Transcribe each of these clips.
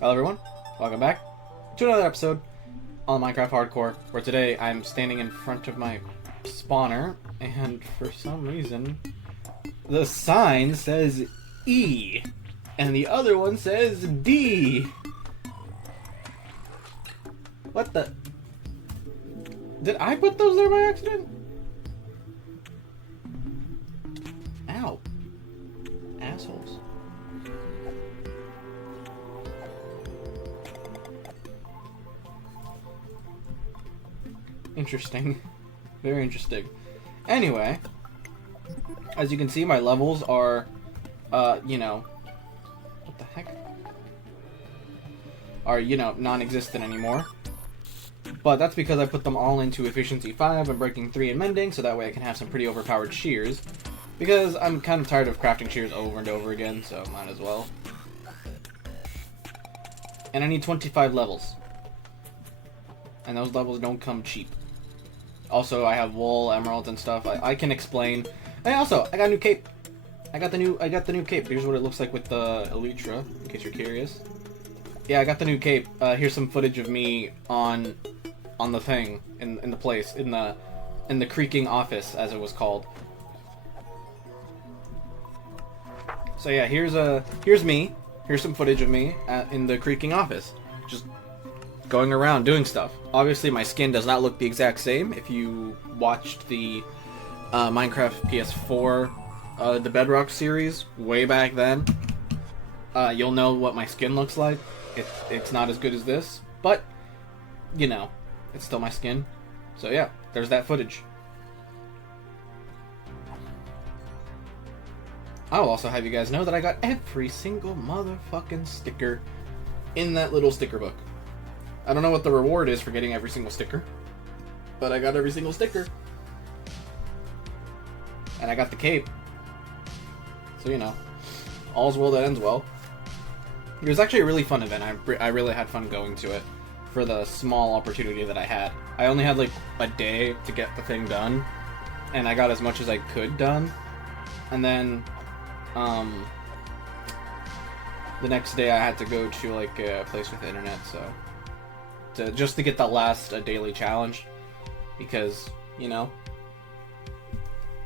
Hello everyone, welcome back to another episode on Minecraft Hardcore, where today I'm standing in front of my spawner, and for some reason, the sign says E, and the other one says D. What the? Did I put those there by accident? Ow. Assholes. Interesting. Very interesting. Anyway, as you can see, my levels are, what the heck? Are, non-existent anymore. But that's because I put them all into Efficiency 5 and Breaking 3 and Mending, so that way I can have some pretty overpowered shears. Because I'm kind of tired of crafting shears over and over again, so might as well. And I need 25 levels. And those levels don't come cheap. Also, I have wool, emeralds, and stuff. I can explain. And also, I got a new cape. I got the new cape. Here's what it looks like with the Elytra, in case you're curious. Yeah, I got the new cape. Here's some footage of me on the thing in the place in the creaking office, as it was called. So yeah, here's me. Here's some footage of me in the creaking office, just going around doing stuff. Obviously, my skin does not look the exact same. If you watched the Minecraft PS4, the Bedrock series way back then, you'll know what my skin looks like. It's not as good as this, but it's still my skin. So yeah, there's that footage. I will also have you guys know that I got every single motherfucking sticker in that little sticker book. I don't know what the reward is for getting every single sticker, but I got every single sticker. And I got the cape. So, all's well that ends well. It was actually a really fun event. I really had fun going to it for the small opportunity that I had. I only had like a day to get the thing done, and I got as much as I could done. And then the next day I had to go to like a place with the internet, so just to get that last daily challenge, because and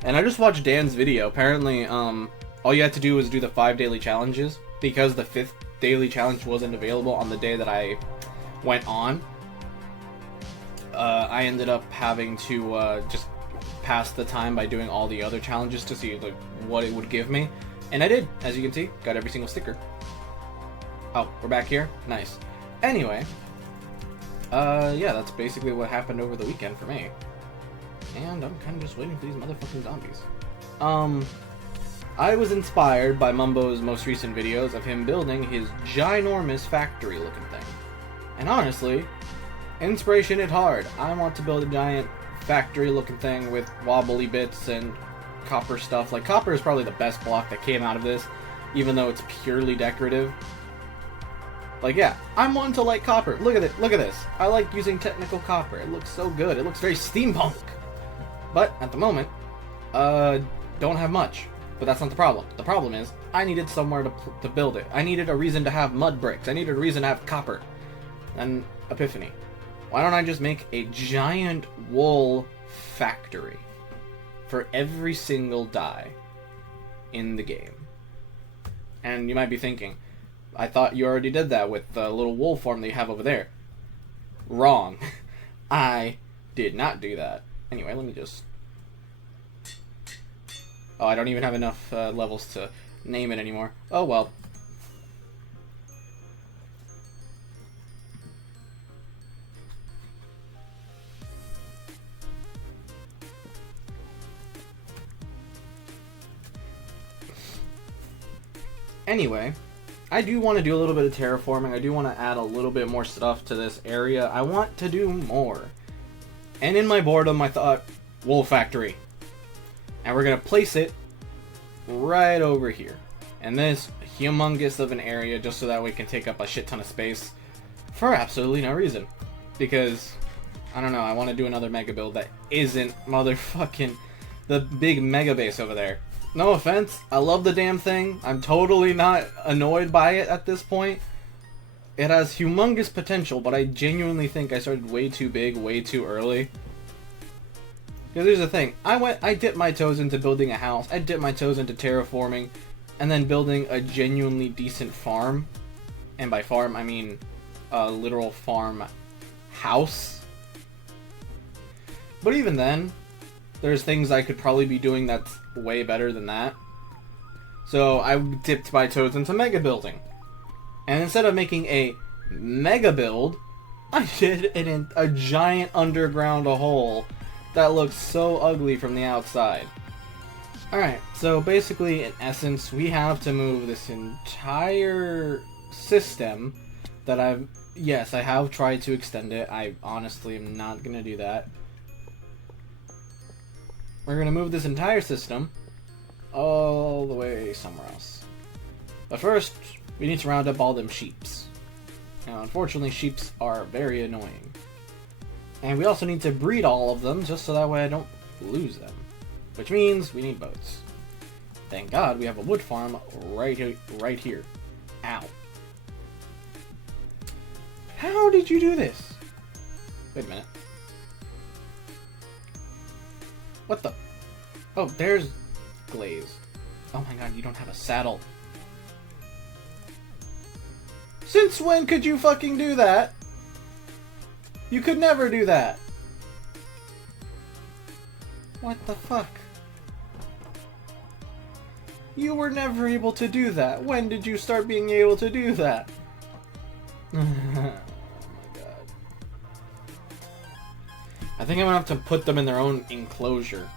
I just watched Dan's video. Apparently all you had to do was do the 5 daily challenges, because the 5th daily challenge wasn't available on the day that I went on. I ended up having to just pass the time by doing all the other challenges to see like what it would give me. And I did, as you can see, got every single sticker. Oh, we're back here? Nice. Anyway, yeah, that's basically what happened over the weekend for me. And I'm kind of just waiting for these motherfucking zombies. I was inspired by Mumbo's most recent videos of him building his ginormous factory-looking thing. And honestly, inspiration hit hard. I want to build a giant factory-looking thing with wobbly bits and copper stuff. Like, copper is probably the best block that came out of this, even though it's purely decorative. Like, yeah, I'm one to like copper. Look at it. Look at this. I like using technical copper. It looks so good. It looks very steampunk. But at the moment, don't have much. But that's not the problem. The problem is, I needed somewhere to build it. I needed a reason to have mud bricks. I needed a reason to have copper. And epiphany. Why don't I just make a giant wool factory for every single dye in the game? And you might be thinking, I thought you already did that with the little wool farm that you have over there. Wrong. I did not do that. Anyway, let me just... Oh, I don't even have enough levels to name it anymore. Oh, well. Anyway, I do want to do a little bit of terraforming. I do want to add a little bit more stuff to this area. I want to do more. And in my boredom, I thought, wool factory. And we're going to place it right over here. And this humongous of an area, just so that we can take up a shit ton of space for absolutely no reason. Because, I don't know, I want to do another mega build that isn't motherfucking the big mega base over there. No offense, I love the damn thing. I'm totally not annoyed by it at this point. It has humongous potential, but I genuinely think I started way too big, way too early. Because here's the thing, I dipped my toes into building a house, I dipped my toes into terraforming, and then building a genuinely decent farm. And by farm, I mean a literal farm house. But even then, there's things I could probably be doing that's way better than that. So I dipped my toes into mega building. And instead of making a mega build, I did it in a giant underground hole that looks so ugly from the outside. Alright, so basically, in essence, we have to move this entire system that yes, I have tried to extend it. I honestly am not going to do that. We're going to move this entire system all the way somewhere else. But first, we need to round up all them sheeps. Now, unfortunately, sheeps are very annoying. And we also need to breed all of them, just so that way I don't lose them. Which means we need boats. Thank God we have a wood farm right here. Ow. How did you do this? Wait a minute. What the? Oh, there's Glaze. Oh my God, you don't have a saddle. Since when could you fucking do that? You could never do that. What the fuck? You were never able to do that. When did you start being able to do that? Oh my God. I think I'm gonna have to put them in their own enclosure.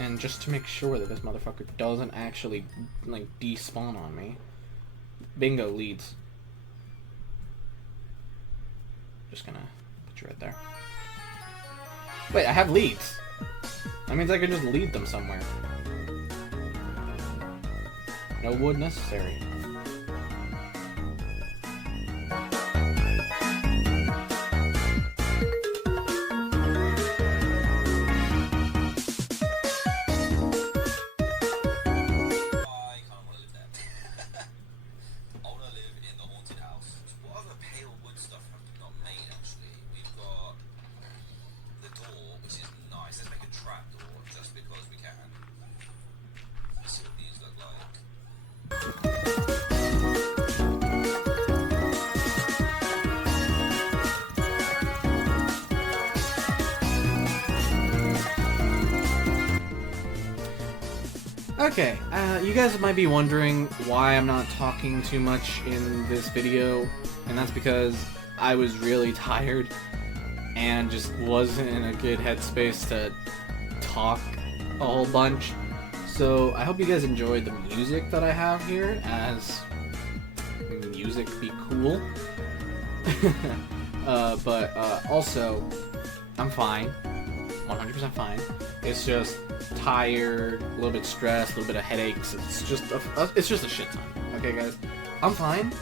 And just to make sure that this motherfucker doesn't actually, like, despawn on me. Bingo, leads. Just gonna put you right there. Wait, I have leads. That means I can just lead them somewhere. No wood necessary. Okay, you guys might be wondering why I'm not talking too much in this video, and that's because I was really tired and just wasn't in a good headspace to talk a whole bunch. So I hope you guys enjoyed the music that I have here, as music be cool. But also, I'm fine. 100% fine. It's just tired, a little bit stressed, a little bit of headaches. It's just a shit ton. Okay, guys, I'm fine.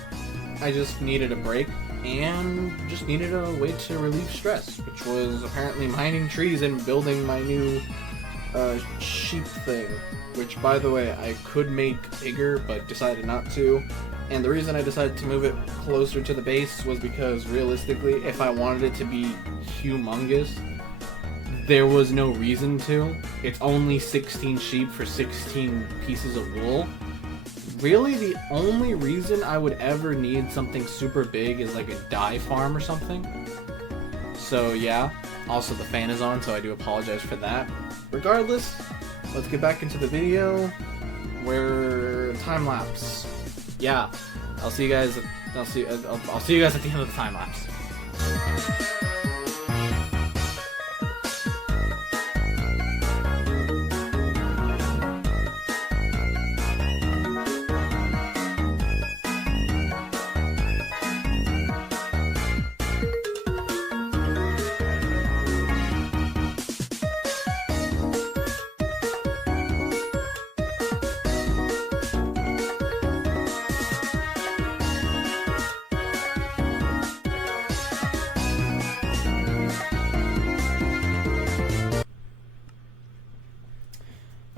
I just needed a break and just needed a way to relieve stress, which was apparently mining trees and building my new sheep thing. Which, by the way, I could make bigger, but decided not to. And the reason I decided to move it closer to the base was because, realistically, if I wanted it to be humongous, there was no reason to. It's only 16 sheep for 16 pieces of wool. Really, the only reason I would ever need something super big is like a dye farm or something. So yeah, also the fan is on, so I do apologize for that. Regardless, let's get back into the video. Where time lapse. Yeah, I'll see you guys. I'll see you guys at the end of the time lapse.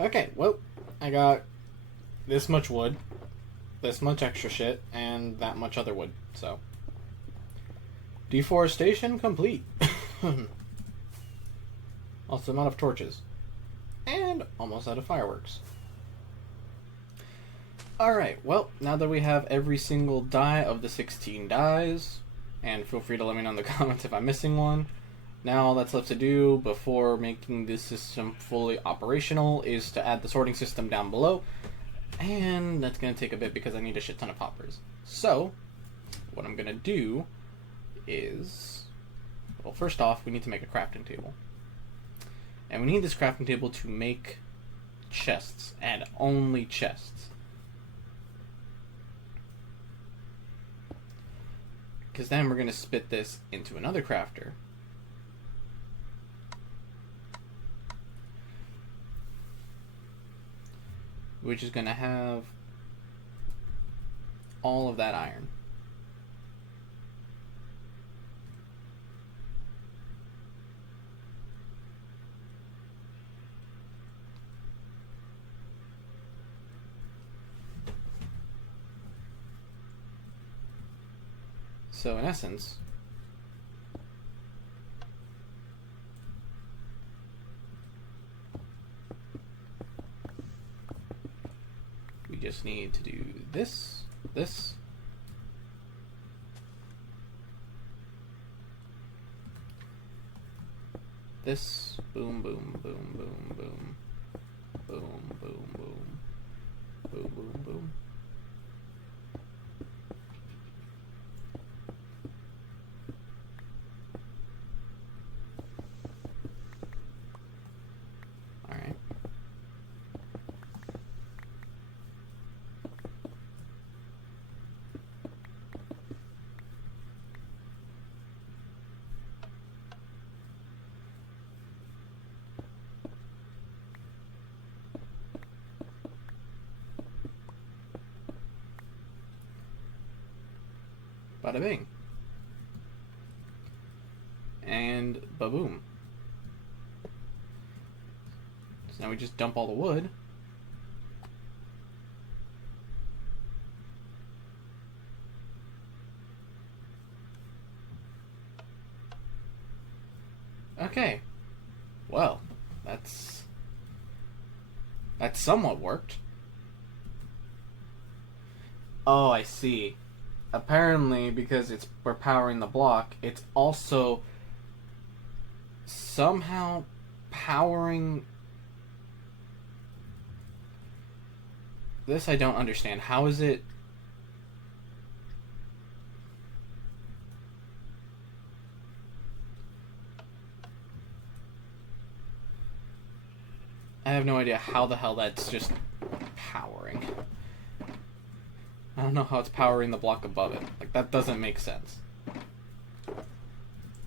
Okay, well, I got this much wood. this much extra shit and that much other wood, so. Deforestation complete. Also, amount of torches. And almost out of fireworks. Alright, well, now that we have every single die of the 16 dies, and feel free to let me know in the comments if I'm missing one, now all that's left to do before making this system fully operational is to add the sorting system down below, and that's going to take a bit because I need a shit ton of hoppers. So, what I'm going to do is, well, first off, we need to make a crafting table. And we need this crafting table to make chests, and only chests. Because then we're going to spit this into another crafter. Which is going to have all of that iron. So in essence, we just need to do this, this, this, boom, boom, boom, boom, boom, boom, boom, boom, boom, boom, boom. Bada bing. And ba-boom. So now we just dump all the wood. Okay. Well, that's somewhat worked. Oh, I see. Apparently, because we're powering the block, it's also somehow powering this. I don't understand. How is it? I have no idea how the hell that's just powering. I don't know how it's powering the block above it. Like, that doesn't make sense.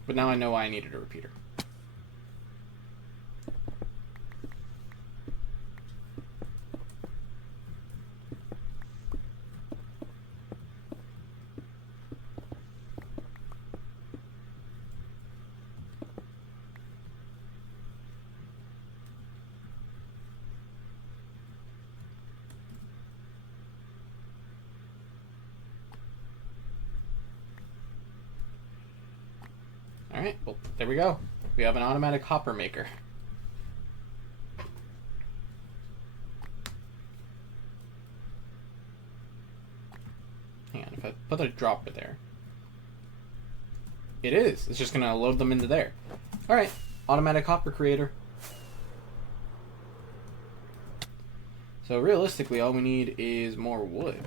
But now I know why I needed a repeater. Alright, well, there we go. We have an automatic hopper maker. Hang on, if I put a dropper there. It is. It's just going to load them into there. Alright, automatic hopper creator. So realistically, all we need is more wood.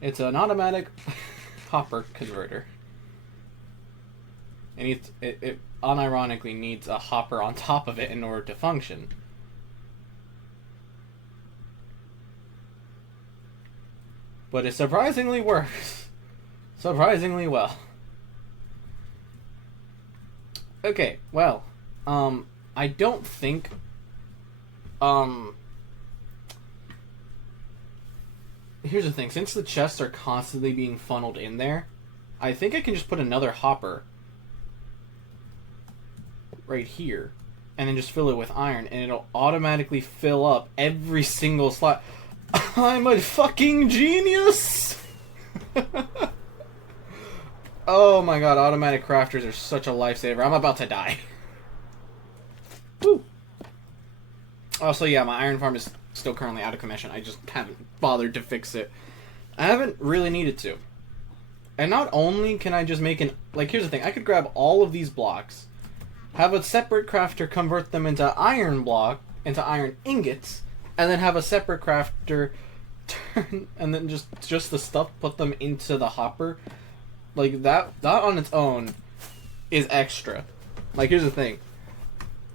It's an automatic hopper converter. And it unironically needs a hopper on top of it in order to function. But it surprisingly works. Surprisingly well. Okay, well, I don't think, here's the thing, since the chests are constantly being funneled in there, I think I can just put another hopper right here, and then just fill it with iron, and it'll automatically fill up every single slot. I'm a fucking genius! Oh my god, automatic crafters are such a lifesaver. I'm about to die. Woo! Also, yeah, my iron farm is still currently out of commission. I just haven't bothered to fix it. I haven't really needed to. And not only can I just make an... Like, here's the thing. I could grab all of these blocks, have a separate crafter convert them into iron ingots, and then have a separate crafter turn... And then just the stuff, put them into the hopper. Like, that on its own is extra. Like, here's the thing.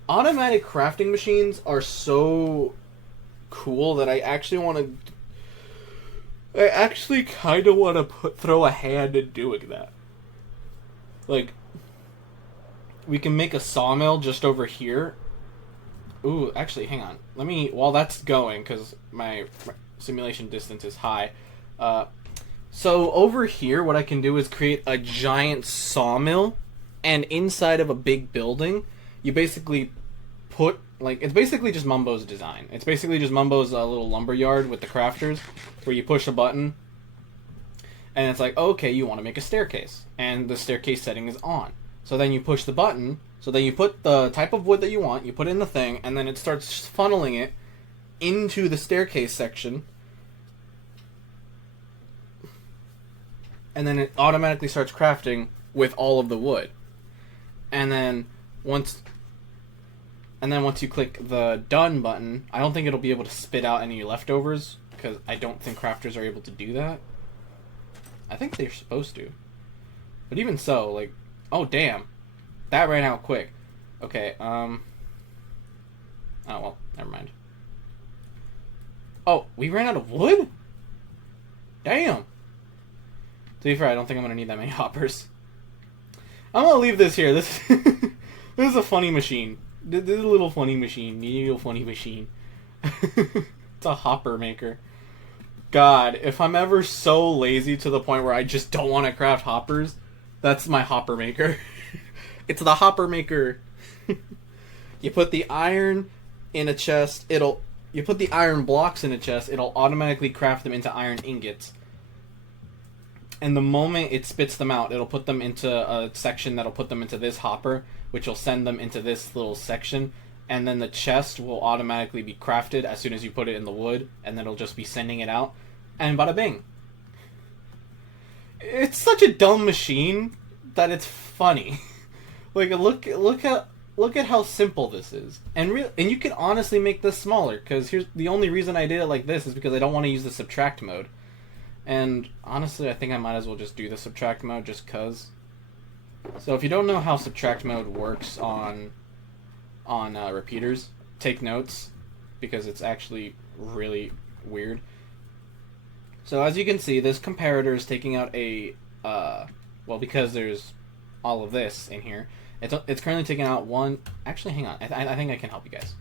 Automatic crafting machines are so cool that I actually want to... I actually kind of want to throw a hand in doing that. Like, we can make a sawmill just over here. Ooh, actually, hang on. Let me... While that's going, because my simulation distance is high. So, over here, what I can do is create a giant sawmill. And inside of a big building, you basically put... Like, it's basically just Mumbo's design. It's basically just Mumbo's little lumber yard with the crafters, where you push a button, and it's like, okay, you want to make a staircase, and the staircase setting is on. So then you push the button, so then you put the type of wood that you want, you put it in the thing, and then it starts funneling it into the staircase section, and then it automatically starts crafting with all of the wood. And then once you click the done button, I don't think it'll be able to spit out any leftovers, because I don't think crafters are able to do that. I think they're supposed to. But even so, like, oh damn. That ran out quick. Okay, oh well, never mind. Oh, we ran out of wood? Damn. To be fair, I don't think I'm gonna need that many hoppers. I'm gonna leave this here. This is a funny machine. This is a little funny machine. Little funny machine. It's a hopper maker. God, if I'm ever so lazy to the point where I just don't want to craft hoppers, that's my hopper maker. It's the hopper maker. You put the iron in a chest, you put the iron blocks in a chest, it'll automatically craft them into iron ingots. And the moment it spits them out, it'll put them into a section that'll put them into this hopper, which will send them into this little section, and then the chest will automatically be crafted as soon as you put it in the wood, and then it'll just be sending it out, and bada bing. It's such a dumb machine that it's funny. Like, look at how simple this is, and you can honestly make this smaller, because here's the only reason I did it like this is because I don't want to use the subtract mode. And honestly, I think I might as well just do the subtract mode just cuz. So if you don't know how subtract mode works on repeaters, take notes, because it's actually really weird. So as you can see, this comparator is taking out a, well, because there's all of this in here, it's currently taking out one... Actually, hang on. I think I can help you guys.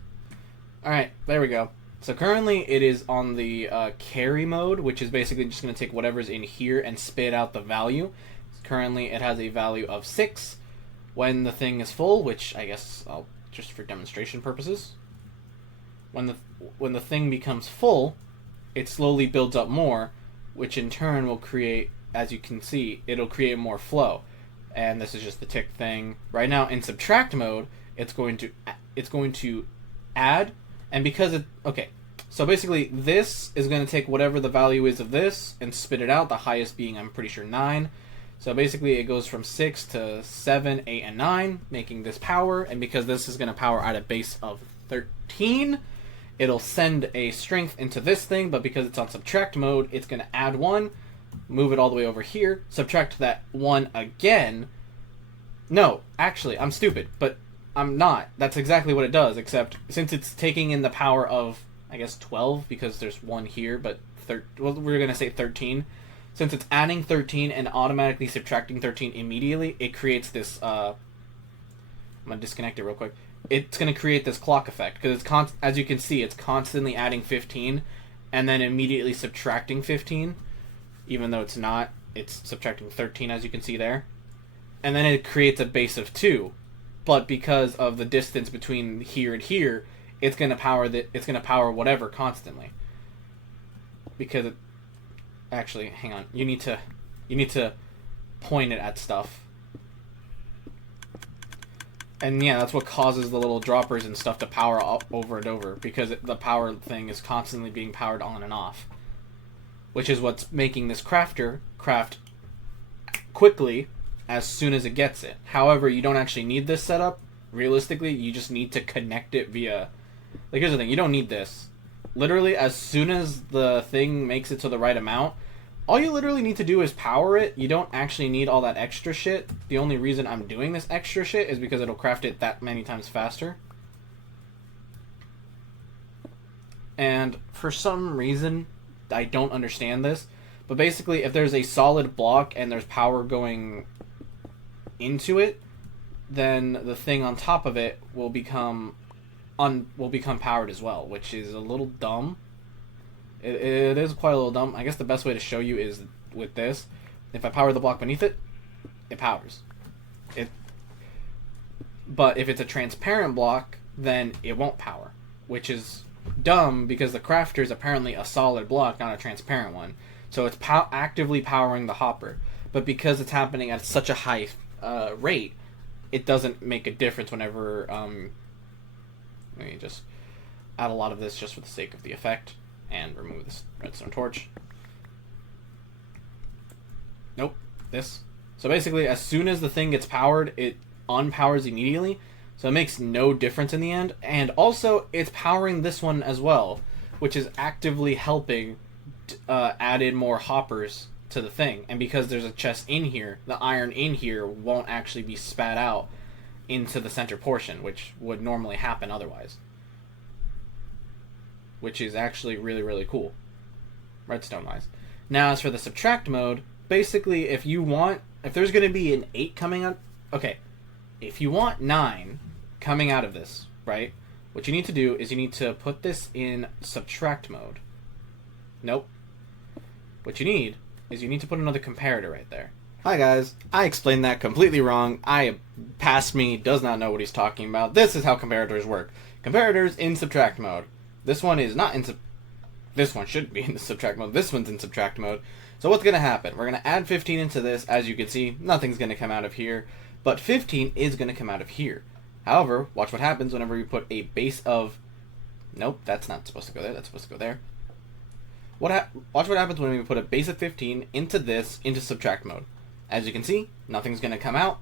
Alright, there we go. So currently it is on the carry mode, which is basically just going to take whatever's in here and spit out the value. Currently it has a value of 6 when the thing is full, which I guess I'll just for demonstration purposes. When the thing becomes full, it slowly builds up more, which in turn will create, as you can see, it'll create more flow. And this is just the tick thing. Right now in subtract mode, it's going to add. And because okay, so basically this is going to take whatever the value is of this and spit it out, the highest being, I'm pretty sure, 9. So basically it goes from 6 to 7, 8, and 9, making this power. And because this is going to power at a base of 13, it'll send a strength into this thing, but because it's on subtract mode, it's going to add 1, move it all the way over here, subtract that 1 again. No, actually, I'm stupid, but I'm not. That's exactly what it does, except since it's taking in the power of, I guess, 12, because there's 1 here, but well, we're going to say 13. Since it's adding 13 and automatically subtracting 13 immediately, it creates this, I'm going to disconnect it real quick. It's going to create this clock effect, because it's as you can see, it's constantly adding 15, and then immediately subtracting 15, even though it's not. it's subtracting 13, as you can see there. And then it creates a base of 2. But because of the distance between here and here, it's going to power whatever constantly. Because actually, hang on. You need to point it at stuff. And yeah, that's what causes the little droppers and stuff to power up over and over, because the power thing is constantly being powered on and off. Which is what's making this crafter craft quickly as soon as it gets it. However, you don't actually need this setup. Realistically, you just need to connect it via... Like, here's the thing, you don't need this. Literally, as soon as the thing makes it to the right amount, all you literally need to do is power it. You don't actually need all that extra shit. The only reason I'm doing this extra shit is because it'll craft it that many times faster. And for some reason, I don't understand this, but basically, if there's a solid block and there's power going into it, then the thing on top of it will become powered as well, which is a little dumb. It is quite a little dumb. I guess the best way to show you is with this. If I power the block beneath it, it powers. But if it's a transparent block, then it won't power, which is dumb because the crafter is apparently a solid block, not a transparent one. So it's actively powering the hopper. But because it's happening at such a high rate, it doesn't make a difference whenever... let me just add a lot of this just for the sake of the effect. And remove this redstone torch. Nope. This. So basically, as soon as the thing gets powered, it unpowers immediately. So it makes no difference in the end. And also, it's powering this one as well, which is actively helping add in more hoppers to the thing. And because there's a chest in here, the iron in here won't actually be spat out into the center portion, which would normally happen otherwise. Which is actually really, really cool, redstone-wise. Now, as for the subtract mode, basically, if there's going to be an 8 coming out... Okay, if you want 9 coming out of this, right, what you need to do is you need to put this in subtract mode. Nope. What you need is you need to put another comparator right there. Hi, guys. I explained that completely wrong. Past me does not know what he's talking about. This is how comparators work. Comparators in subtract mode. This one is not in this one should be in the subtract mode. This one's in subtract mode. So what's going to happen? We're going to add 15 into this. As you can see, nothing's going to come out of here. But 15 is going to come out of here. However, watch what happens whenever we put a base of... Nope, that's not supposed to go there. That's supposed to go there. Watch what happens when we put a base of 15 into this, into subtract mode. As you can see, nothing's going to come out.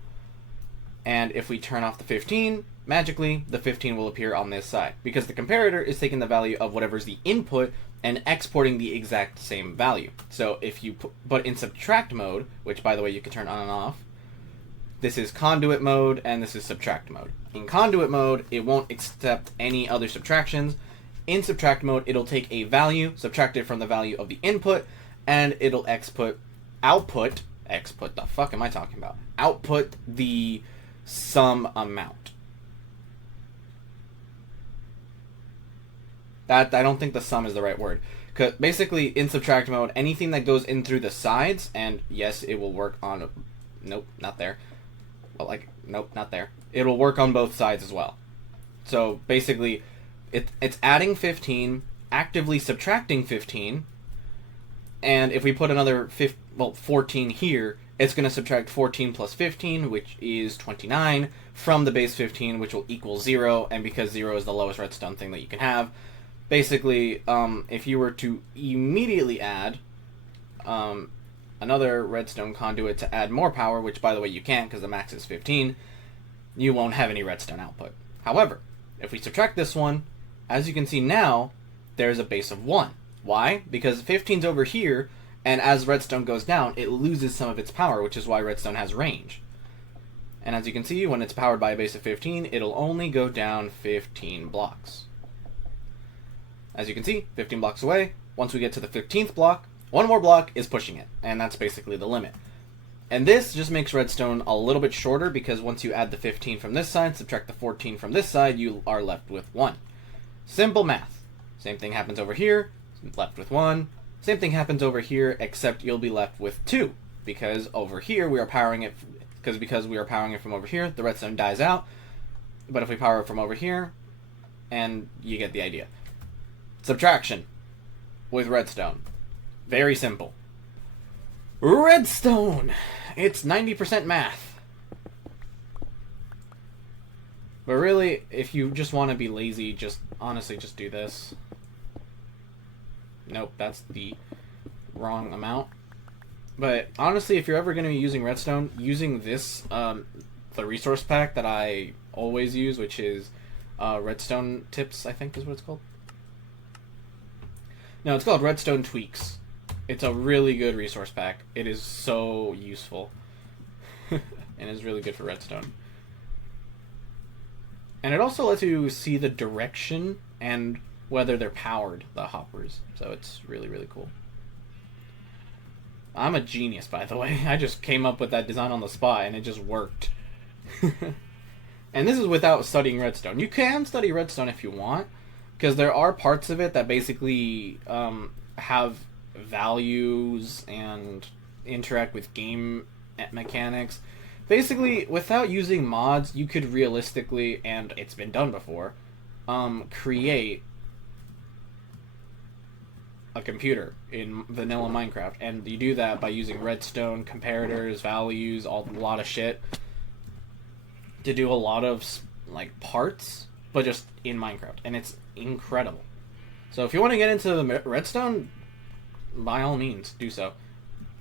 And if we turn off the 15... magically, the 15 will appear on this side, because the comparator is taking the value of whatever's the input and exporting the exact same value. So if you but in subtract mode, which by the way you can turn on and off, this is conduit mode and this is subtract mode. In conduit mode, it won't accept any other subtractions. In subtract mode, it'll take a value, subtract it from the value of the input, and it'll output the fuck am I talking about? Output the sum amount. I don't think the sum is the right word. Cause basically, in subtract mode, anything that goes in through the sides, and yes, it will work on... Nope, not there. Well, nope, not there. It'll work on both sides as well. So, basically, it's adding 15, actively subtracting 15, and if we put another 14 here, it's going to subtract 14 plus 15, which is 29, from the base 15, which will equal 0, and because 0 is the lowest redstone thing that you can have, basically, if you were to immediately add another redstone conduit to add more power, which, by the way, you can't because the max is 15, you won't have any redstone output. However, if we subtract this one, as you can see now, there's a base of 1. Why? Because 15's over here, and as redstone goes down, it loses some of its power, which is why redstone has range. And as you can see, when it's powered by a base of 15, it'll only go down 15 blocks. As you can see, 15 blocks away. Once we get to the 15th block, one more block is pushing it, and that's basically the limit. And this just makes redstone a little bit shorter, because once you add the 15 from this side, subtract the 14 from this side, you are left with 1. Simple math. Same thing happens over here, left with 1. Same thing happens over here, except you'll be left with 2. because over here we are powering it, because we are powering it from over here, the redstone dies out. But if we power it from over here, and you get the idea. Subtraction with redstone. Very simple. Redstone! It's 90% math. But really, if you just want to be lazy, honestly just do this. Nope, that's the wrong amount. But honestly, if you're ever going to be using redstone, using this, the resource pack that I always use, which is Redstone Tips, I think is what it's called. No, it's called Redstone Tweaks. It's a really good resource pack. It is so useful. And is really good for redstone. And it also lets you see the direction and whether they're powered, the hoppers. So it's really, really cool. I'm a genius, by the way. I just came up with that design on the spot, and it just worked. And this is without studying redstone. You can study redstone if you want, because there are parts of it that basically have values and interact with game mechanics. Basically, without using mods, you could realistically, and it's been done before, create a computer in vanilla Minecraft. And you do that by using redstone, comparators, values, a lot of shit, to do a lot of like parts, but just in Minecraft. And it's incredible. So if you want to get into the redstone, by all means, do so.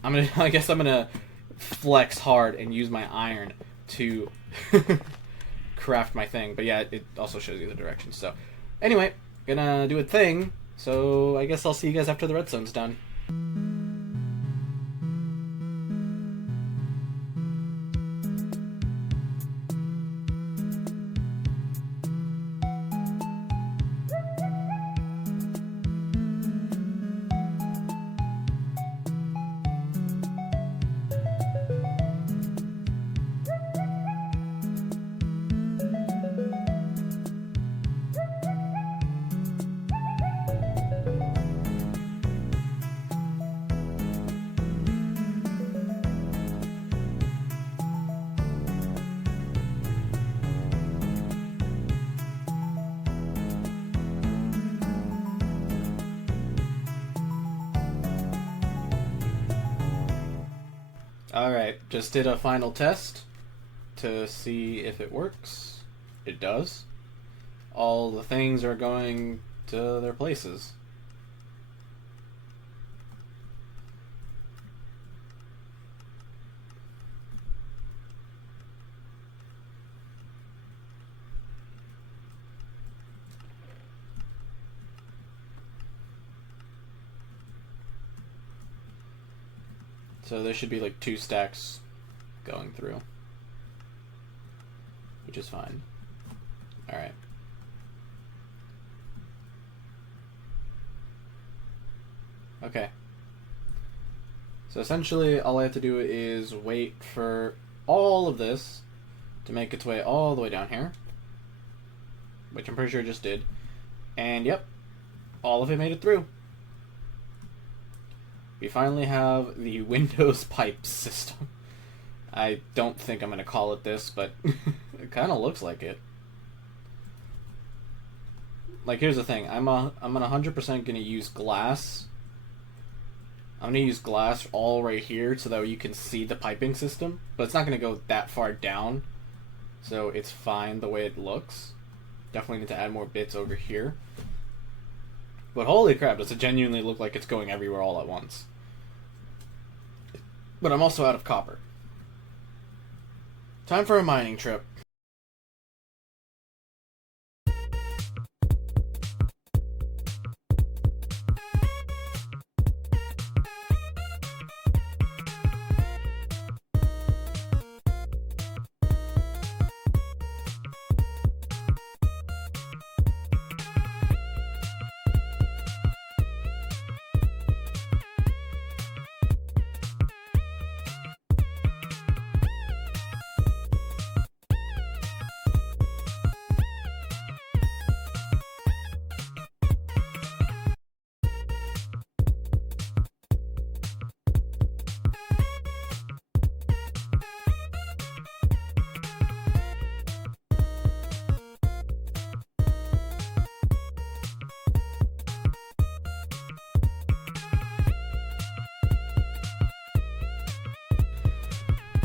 I guess I'm gonna flex hard and use my iron to craft my thing. But yeah, it also shows you the directions. So anyway, gonna do a thing. So I guess I'll see you guys after the redstone's done. Alright, just did a final test to see if it works. It does. All the things are going to their places. So there should be like 2 stacks going through, which is fine. Alright. Okay. So essentially all I have to do is wait for all of this to make its way all the way down here, which I'm pretty sure it just did. And yep, all of it made it through. We finally have the Windows pipe system. I don't think I'm going to call it this, but it kind of looks like it. Like, here's the thing. I'm 100% going to use glass. I'm going to use glass all right here so that you can see the piping system. But it's not going to go that far down. So it's fine the way it looks. Definitely need to add more bits over here. But holy crap, does it genuinely look like it's going everywhere all at once. But I'm also out of copper. Time for a mining trip.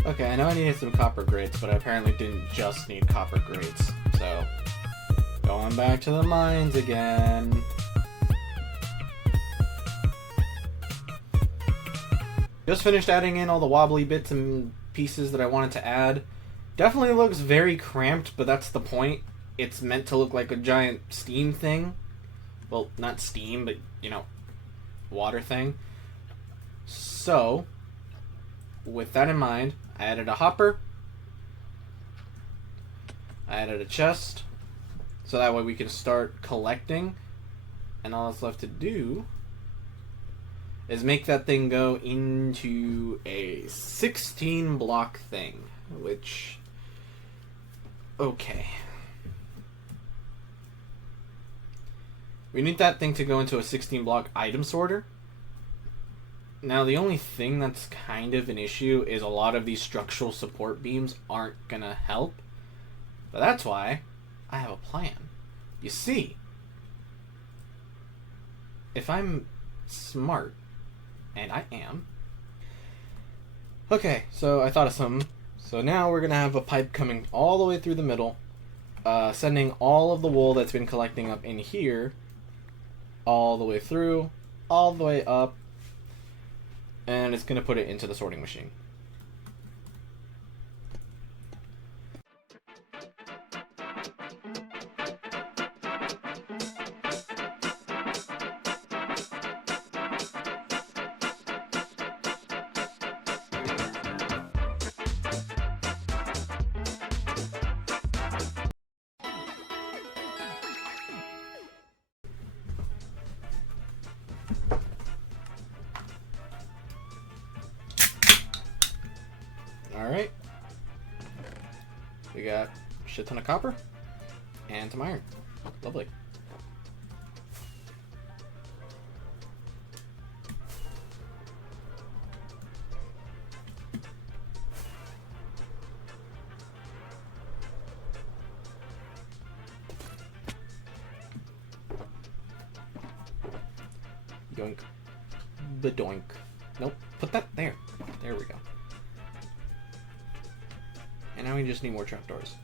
Okay, I know I needed some copper grates, but I apparently didn't just need copper grates. So, going back to the mines again. Just finished adding in all the wobbly bits and pieces that I wanted to add. Definitely looks very cramped, but that's the point. It's meant to look like a giant steam thing. Well, not steam, but, you know, water thing. So, with that in mind, I added a hopper. I added a chest. So that way we can start collecting. And all that's left to do is make that thing go into a 16 block thing. Which, okay. We need that thing to go into a 16 block item sorter. Now the only thing that's kind of an issue is a lot of these structural support beams aren't gonna help. But that's why I have a plan. You see, if I'm smart, and I am. Okay, so I thought of something. So now we're gonna have a pipe coming all the way through the middle, sending all of the wool that's been collecting up in here all the way through, all the way up, and it's going to put it into the sorting machine. Alright. We got a shit ton of copper and some iron. Lovely. Yoink. The doink. Nope. Put that there. There we go. And now we just need more trapdoors.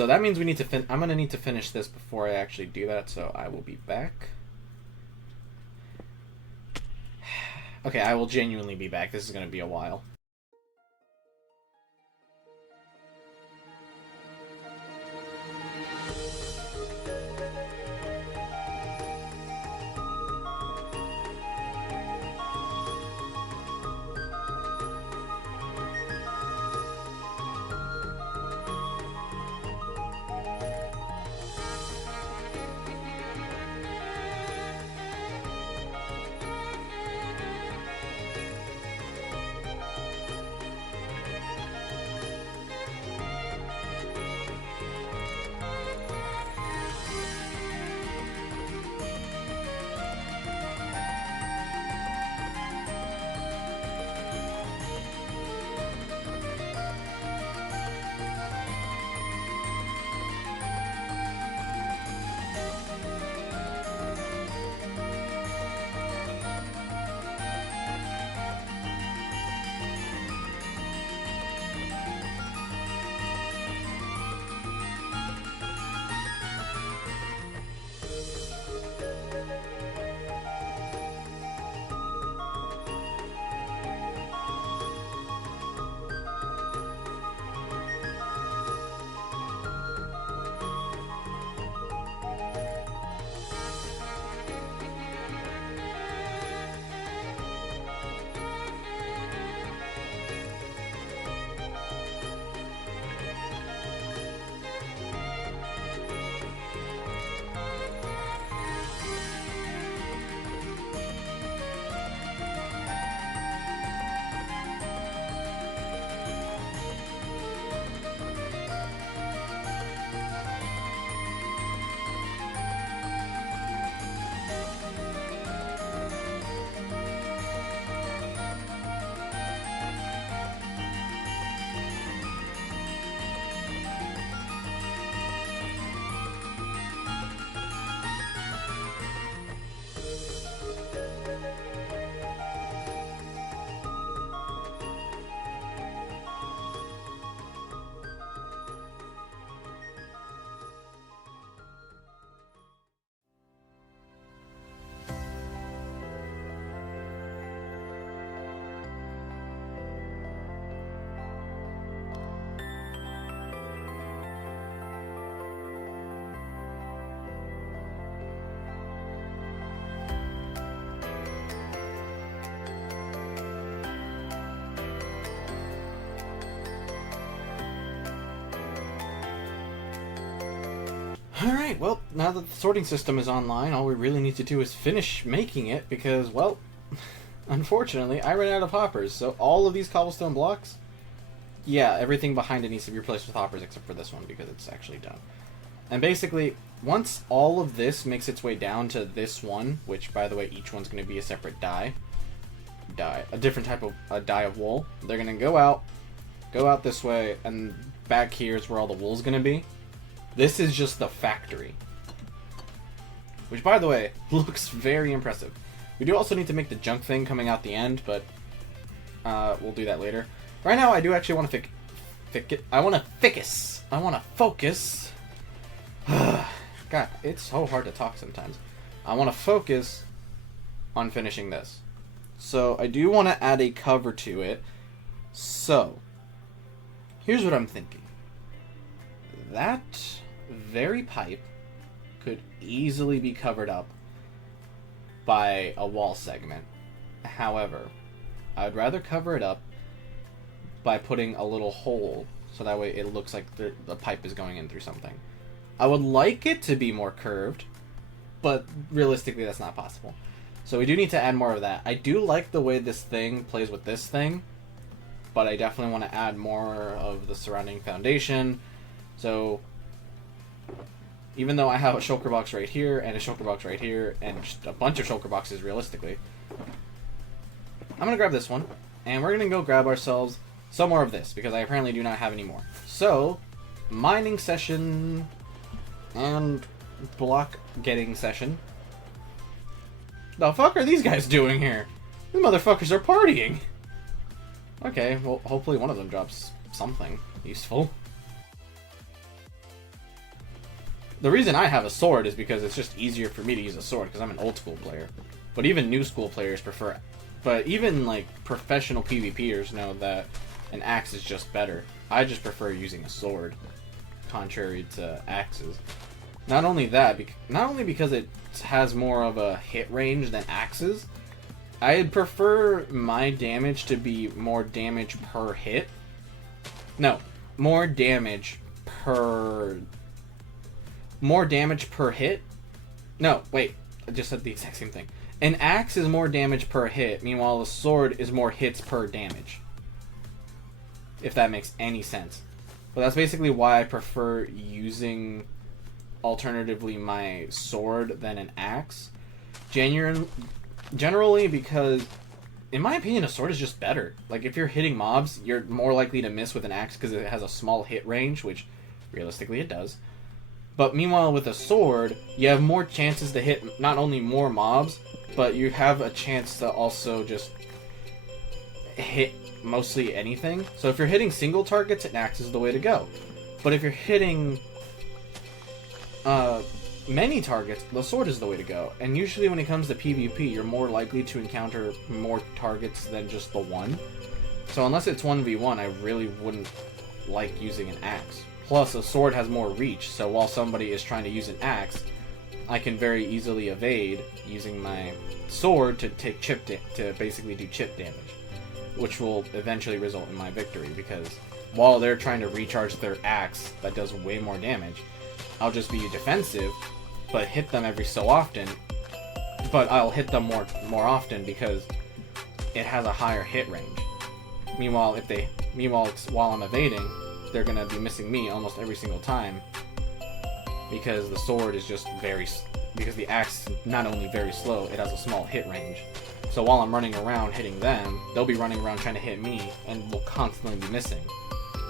So that means we need to I'm gonna need to finish this before I actually do that, so I will be back. Okay, I will genuinely be back. This is gonna be a while. Alright, well, now that the sorting system is online, all we really need to do is finish making it because, well, unfortunately, I ran out of hoppers. So all of these cobblestone blocks, yeah, everything behind it needs to be replaced with hoppers except for this one because it's actually done. And basically, once all of this makes its way down to this one, which, by the way, each one's going to be a separate dye, a different type of dye of wool, they're going to go out this way, and back here is where all the wool's going to be. This is just the factory. Which, by the way, looks very impressive. We do also need to make the junk thing coming out the end, but we'll do that later. Right now, I do actually want to I want to focus. God, it's so hard to talk sometimes. I want to focus on finishing this. So, I do want to add a cover to it. So, here's what I'm thinking. That very pipe could easily be covered up by a wall segment. However, I'd rather cover it up by putting a little hole so that way it looks like the pipe is going in through something. I would like it to be more curved, but realistically that's not possible. So we do need to add more of that. I do like the way this thing plays with this thing, but I definitely want to add more of the surrounding foundation. So, even though I have a shulker box right here, and a shulker box right here, and just a bunch of shulker boxes realistically, I'm going to grab this one, and we're going to go grab ourselves some more of this, because I apparently do not have any more. So, mining session, and block getting session. The fuck are these guys doing here? These motherfuckers are partying! Okay, well, hopefully one of them drops something useful. The reason I have a sword is because it's just easier for me to use a sword, because I'm an old school player. But even new school players prefer... But even, like, professional PvPers know that an axe is just better. I just prefer using a sword, contrary to axes. Not only that, not only because it has more of a hit range than axes, I'd prefer my damage to be more damage per hit. No, more damage per hit? No, wait. I just said the exact same thing. An axe is more damage per hit, meanwhile a sword is more hits per damage. If that makes any sense. But that's basically why I prefer using, alternatively, my sword than an axe. Generally because, in my opinion, a sword is just better. Like, if you're hitting mobs, you're more likely to miss with an axe because it has a small hit range, which, realistically, it does. But meanwhile, with a sword, you have more chances to hit not only more mobs, but you have a chance to also just hit mostly anything. So if you're hitting single targets, an axe is the way to go. But if you're hitting many targets, the sword is the way to go. And usually when it comes to PvP, you're more likely to encounter more targets than just the one. So unless it's 1v1, I really wouldn't like using an axe. Plus, a sword has more reach, so while somebody is trying to use an axe, I can very easily evade using my sword to take to basically do chip damage, which will eventually result in my victory, because while they're trying to recharge their axe that does way more damage, I'll just be defensive, but hit them every so often, but I'll hit them more often because it has a higher hit range. Meanwhile, while I'm evading, they're gonna be missing me almost every single time because the sword is just because the axe is not only very slow, it has a small hit range. So while I'm running around hitting them, they'll be running around trying to hit me and will constantly be missing.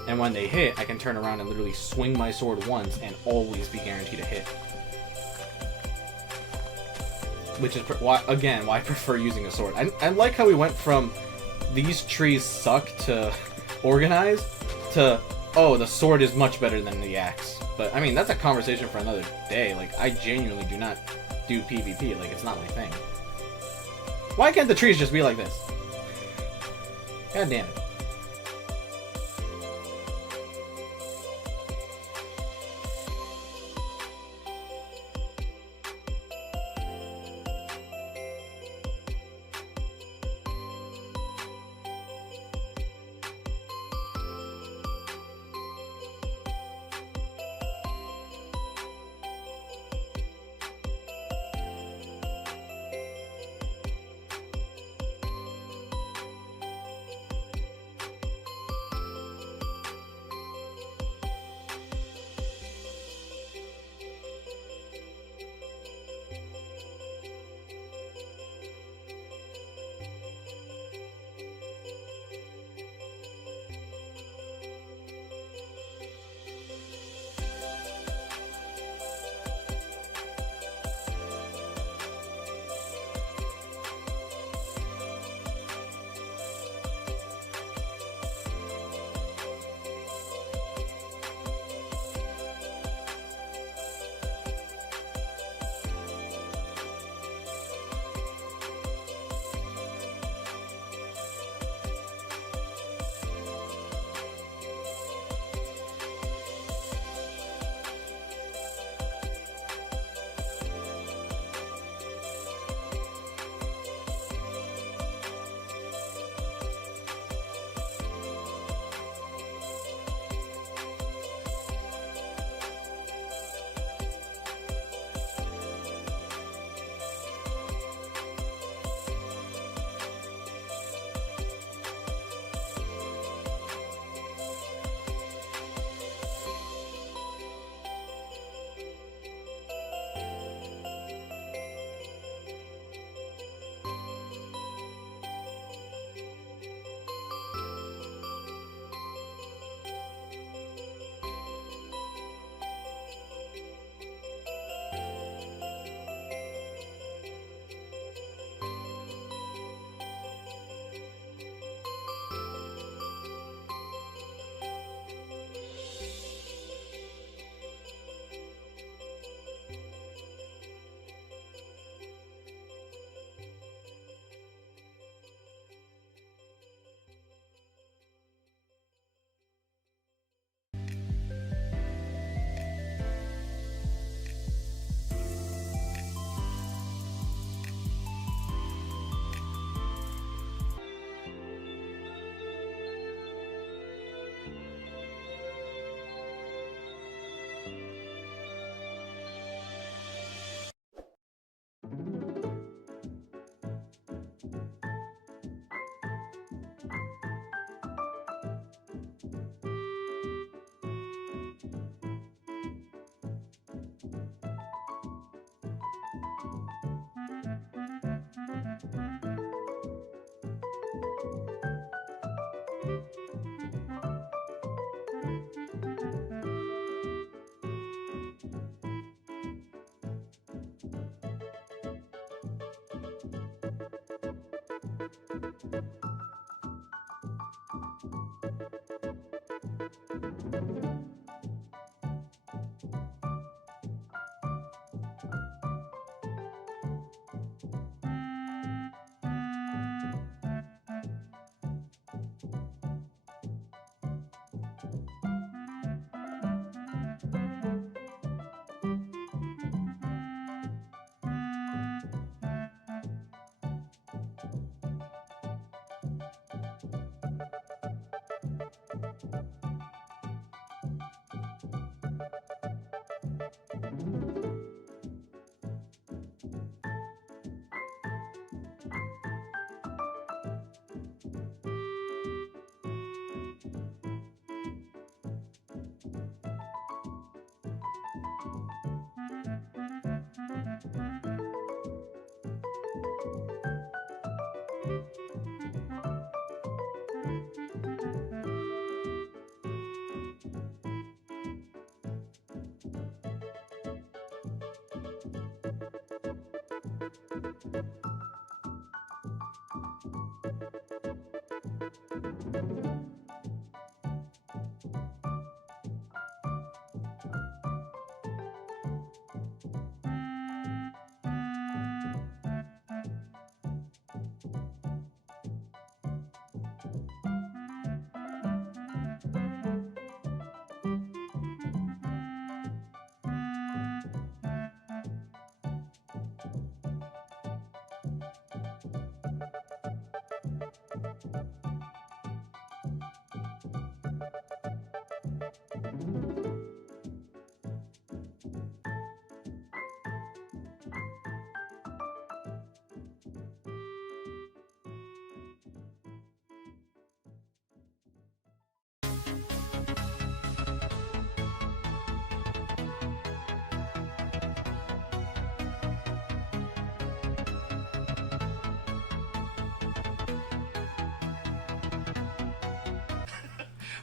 And when they hit, I can turn around and literally swing my sword once and always be guaranteed a hit. Which is why I prefer using a sword. I like how we went from these trees suck to organized to, oh, the sword is much better than the axe. But, I mean, that's a conversation for another day. Like, I genuinely do not do PvP. Like, it's not my thing. Why can't the trees just be like this? God damn it.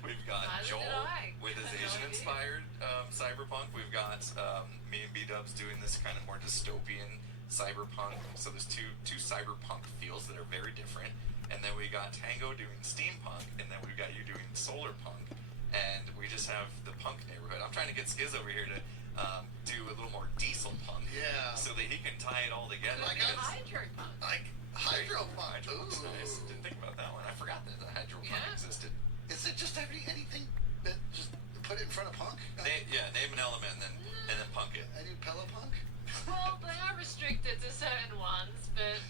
We've got Joel with his Asian-inspired cyberpunk. We've got me and B-Dubs doing this kind of more dystopian cyberpunk. So there's two cyberpunk feels that are very different. And then we got Tango doing steampunk, and then we've got you doing solar punk. And we just have the punk neighborhood. I'm trying to get Skiz over here to do a little more diesel punk. Yeah. So that he can tie it all together. Like hydropunk. Like hydropunk. Hydropunk's nice. Didn't think about that one. I forgot that the hydropunk existed. Is it just anything that just put it in front of punk? Name an element and then punk it. I do Pelopunk? Well, they are restricted to certain ones, but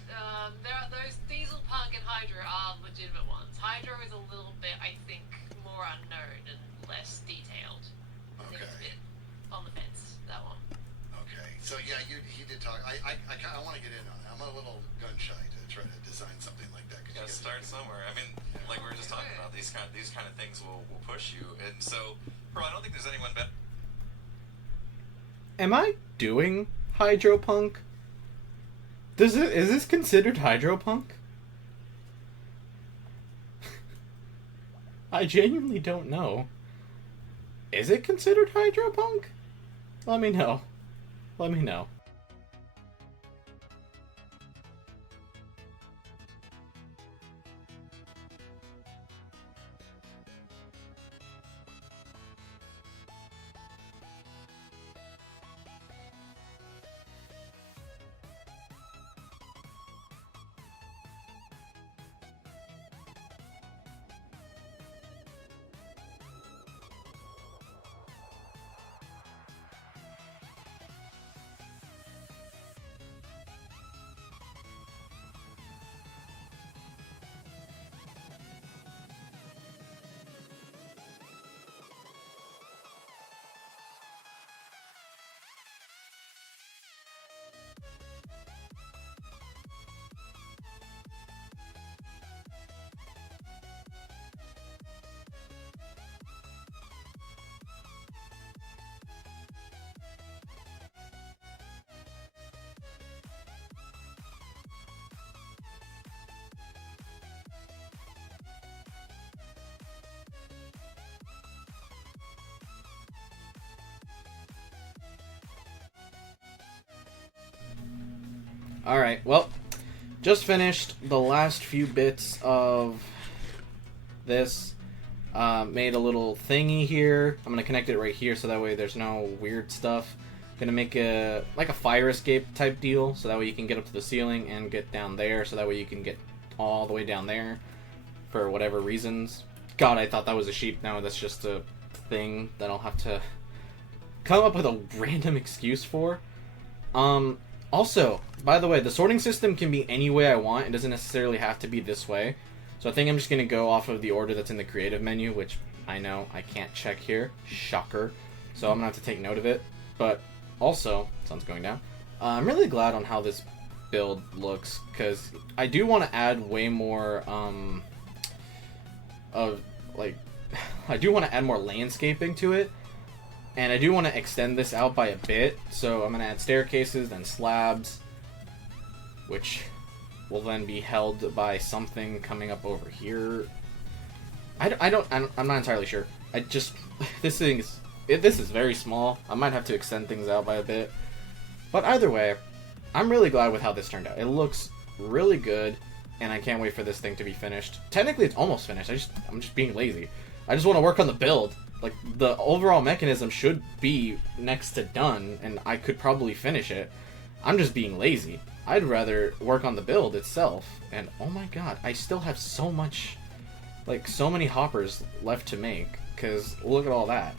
there are those diesel punk and hydro are legitimate ones. Hydro is a little bit, I think, more unknown and less detailed. I think it's a bit on the fence, that one. Okay, so yeah, he did talk. I want to get in on it. I'm a little gun shy to try to design something like that. You gotta start somewhere. I mean, like we were just talking about, these kind of things will push you. And so, bro, I don't think there's anyone better. Am I doing hydropunk? Is this considered hydropunk? I genuinely don't know. Is it considered hydropunk? Let me know. Let me know. Alright, well, just finished the last few bits of this. Made a little thingy here. I'm going to connect it right here so that way there's no weird stuff. Gonna make a fire escape type deal, so that way you can get up to the ceiling and get down there, so that way you can get all the way down there for whatever reasons. God, I thought that was a sheep. No, that's just a thing that I'll have to come up with a random excuse for. Also, by the way, the sorting system can be any way I want. It doesn't necessarily have to be this way. So I think I'm just gonna go off of the order that's in the creative menu, which I know I can't check here. Shocker. So I'm gonna have to take note of it. But also, sun's going down. I'm really glad on how this build looks, because I do want to add way more, I do want to add more landscaping to it, and I do want to extend this out by a bit, so I'm going to add staircases, then slabs, which will then be held by something coming up over here. I'm not entirely sure. This is very small. I might have to extend things out by a bit. But either way, I'm really glad with how this turned out. It looks really good, and I can't wait for this thing to be finished. Technically, it's almost finished. I'm just being lazy. I just want to work on the build. Like, the overall mechanism should be next to done, and I could probably finish it. I'm just being lazy. I'd rather work on the build itself. And oh my god, I still have so much, so many hoppers left to make, because look at all that.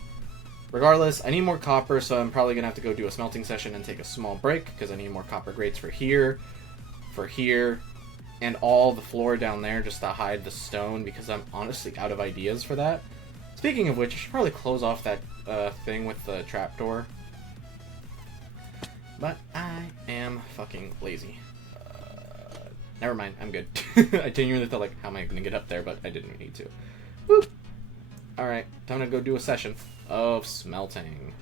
Regardless, I need more copper, so I'm probably going to have to go do a smelting session and take a small break, because I need more copper grates for here, and all the floor down there just to hide the stone, because I'm honestly out of ideas for that. Speaking of which, I should probably close off that thing with the trapdoor. But I am fucking lazy. Never mind, I'm good. I genuinely thought, how am I going to get up there, but I didn't need to. Whoop! Alright, time to go do a session of smelting.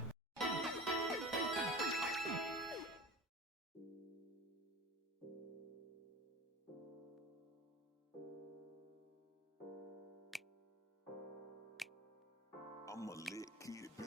I'm a lit kid, B.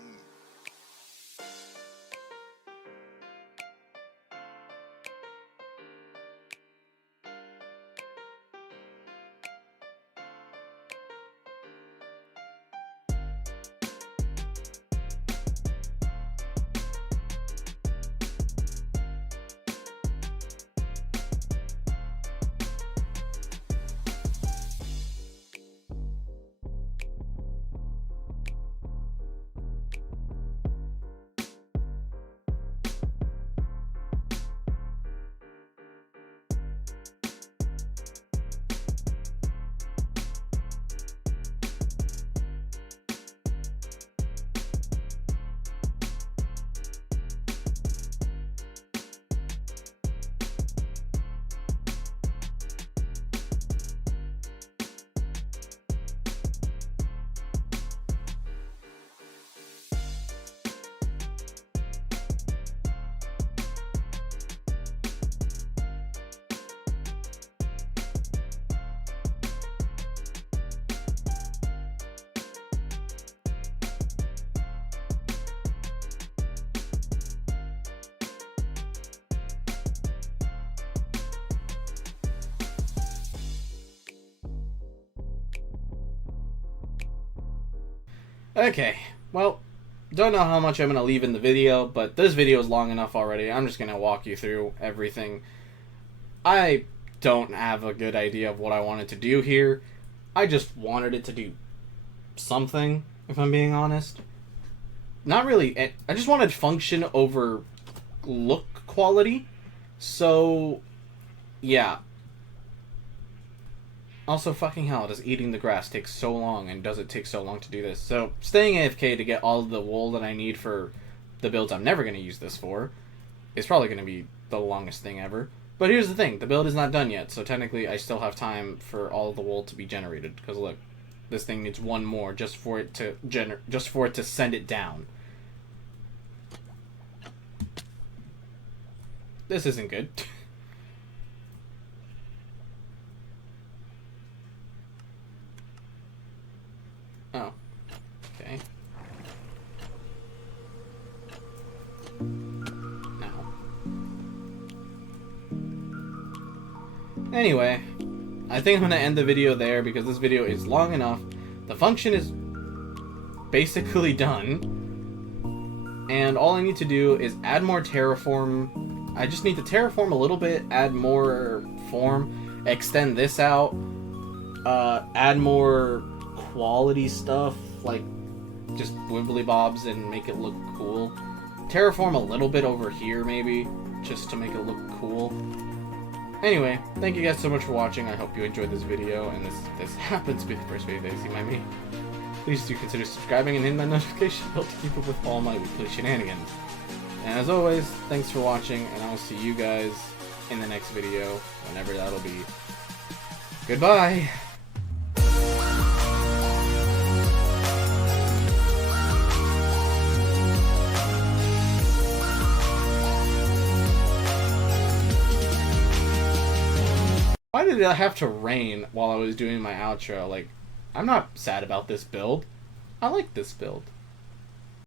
Okay, well, don't know how much I'm going to leave in the video, but this video is long enough already. I'm just going to walk you through everything. I don't have a good idea of what I wanted to do here. I just wanted it to do something, if I'm being honest. Not really. I just wanted function over look quality. So, yeah. Also, fucking hell, does eating the grass take so long, and does it take so long to do this? So, staying AFK to get all the wool that I need for the builds I'm never going to use this for is probably going to be the longest thing ever. But here's the thing, the build is not done yet, so technically I still have time for all the wool to be generated. Because look, this thing needs one more just for it to send it down. This isn't good. Oh. Okay. Now. Anyway, I think I'm going to end the video there because this video is long enough. The function is basically done. And all I need to do is add more terraform. I just need to terraform a little bit, add more form, extend this out, add more quality stuff, like just wibbly bobs and make it look cool. Terraform a little bit over here maybe, just to make it look cool. Anyway, thank you guys so much for watching. I hope you enjoyed this video, and this happens to be the first video that you see by me. Please do consider subscribing and hitting that notification bell to keep up with all my weekly shenanigans. And as always, thanks for watching, and I will see you guys in the next video, whenever that'll be. Goodbye! Why did it have to rain while I was doing my outro? Like, I'm not sad about this build. I like this build.